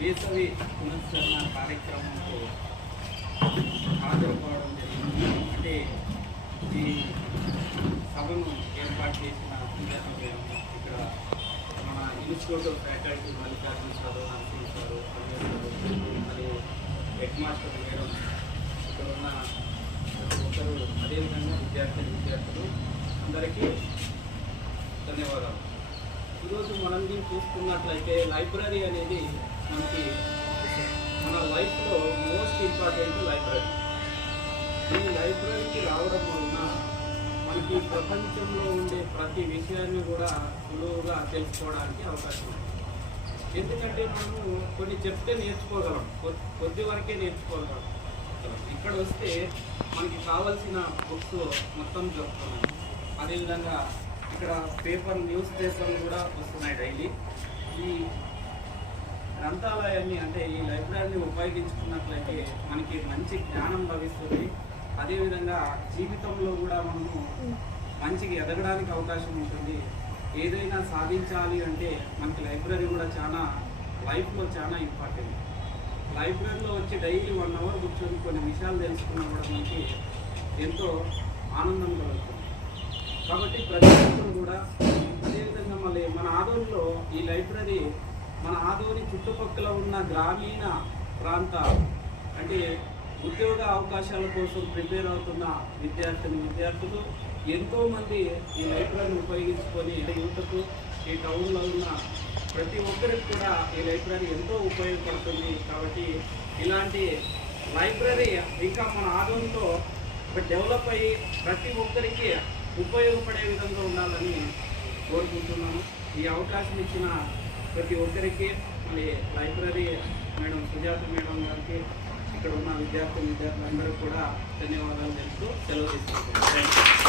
వేసవి పునశ్చరణ కార్యక్రమంలో హాజరు కావడం జరిగింది. అంటే ఈ సభను ఏర్పాటు చేసిన ఇక్కడ మన institute of faculty Mallikarjuna sir, Narasimha sir, మరియు హెడ్ మాస్టర్ మేడం, ఇక్కడ ఉన్న ప్రతి ఒక్కరు, అదేవిధంగా విద్యార్థులు అందరికీ ధన్యవాదాలు. ఈరోజు మనం చూసుకున్నట్లయితే లైబ్రరీ అనేది మనకి మన లైఫ్లో మోస్ట్ ఇంపార్టెంట్ లైబ్రరీ. ఈ లైబ్రరీకి రావడం వలన మనకి ప్రపంచంలో ఉండే ప్రతి విషయాన్ని కూడా సులువుగా తెలుసుకోవడానికి అవకాశం ఉంది. ఎందుకంటే మనము కొన్ని చెప్తే నేర్చుకోగలం, కొద్ది వరకే నేర్చుకోగలం. ఇక్కడ వస్తే మనకి కావాల్సిన బుక్స్ మొత్తం దొరుకుతున్నాయి. అదేవిధంగా ఇక్కడ న్యూస్ పేపర్లు కూడా వస్తున్నాయి డైలీ. ఈ గ్రంథాలయాన్ని అంటే ఈ లైబ్రరీని ఉపయోగించుకున్నట్లయితే మనకి మంచి జ్ఞానం లభిస్తుంది. అదేవిధంగా జీవితంలో కూడా మనము మంచిగా ఎదగడానికి అవకాశం ఉంటుంది. ఏదైనా సాధించాలి అంటే మనకి లైబ్రరీ కూడా చాలా లైఫ్లో చాలా ఇంపార్టెంట్. లైబ్రరీలో వచ్చి డైలీ 1 అవర్ కూర్చొని కొన్ని విషయాలు తెలుసుకున్నా కూడా మనకి ఎంతో ఆనందం కలుగుతుంది. కాబట్టి ప్రతి ఒక్కరు కూడా అదేవిధంగా మళ్ళీ మన ఆదోనిలో ఈ లైబ్రరీ మన ఆదోని చుట్టుపక్కల ఉన్న గ్రామీణ ప్రాంతాలు అంటే ఉద్యోగ అవకాశాల కోసం ప్రిపేర్ అవుతున్న విద్యార్థులు ఎంతోమంది ఈ లైబ్రరీని ఉపయోగించుకొని యువతకు ఈ టౌన్లో ఉన్న ప్రతి ఒక్కరికి కూడా ఈ లైబ్రరీ ఎంతో ఉపయోగపడుతుంది. కాబట్టి ఇలాంటి లైబ్రరీ ఇంకా మన ఆదోనిలో డెవలప్ అయ్యి ప్రతి ఒక్కరికి ఉపయోగపడే విధంగా ఉండాలని కోరుకుంటున్నాను. ఈ అవకాశం ఇచ్చిన ప్రతి ఒక్కరికి మళ్ళీ లైబ్రరీ మేడం సుజాత మేడం గారికి, ఇక్కడ ఉన్న విద్యార్థులందరూ కూడా ధన్యవాదాలు తెలుస్తూ సెలవు తీసుకుంటున్నాను. Thank you.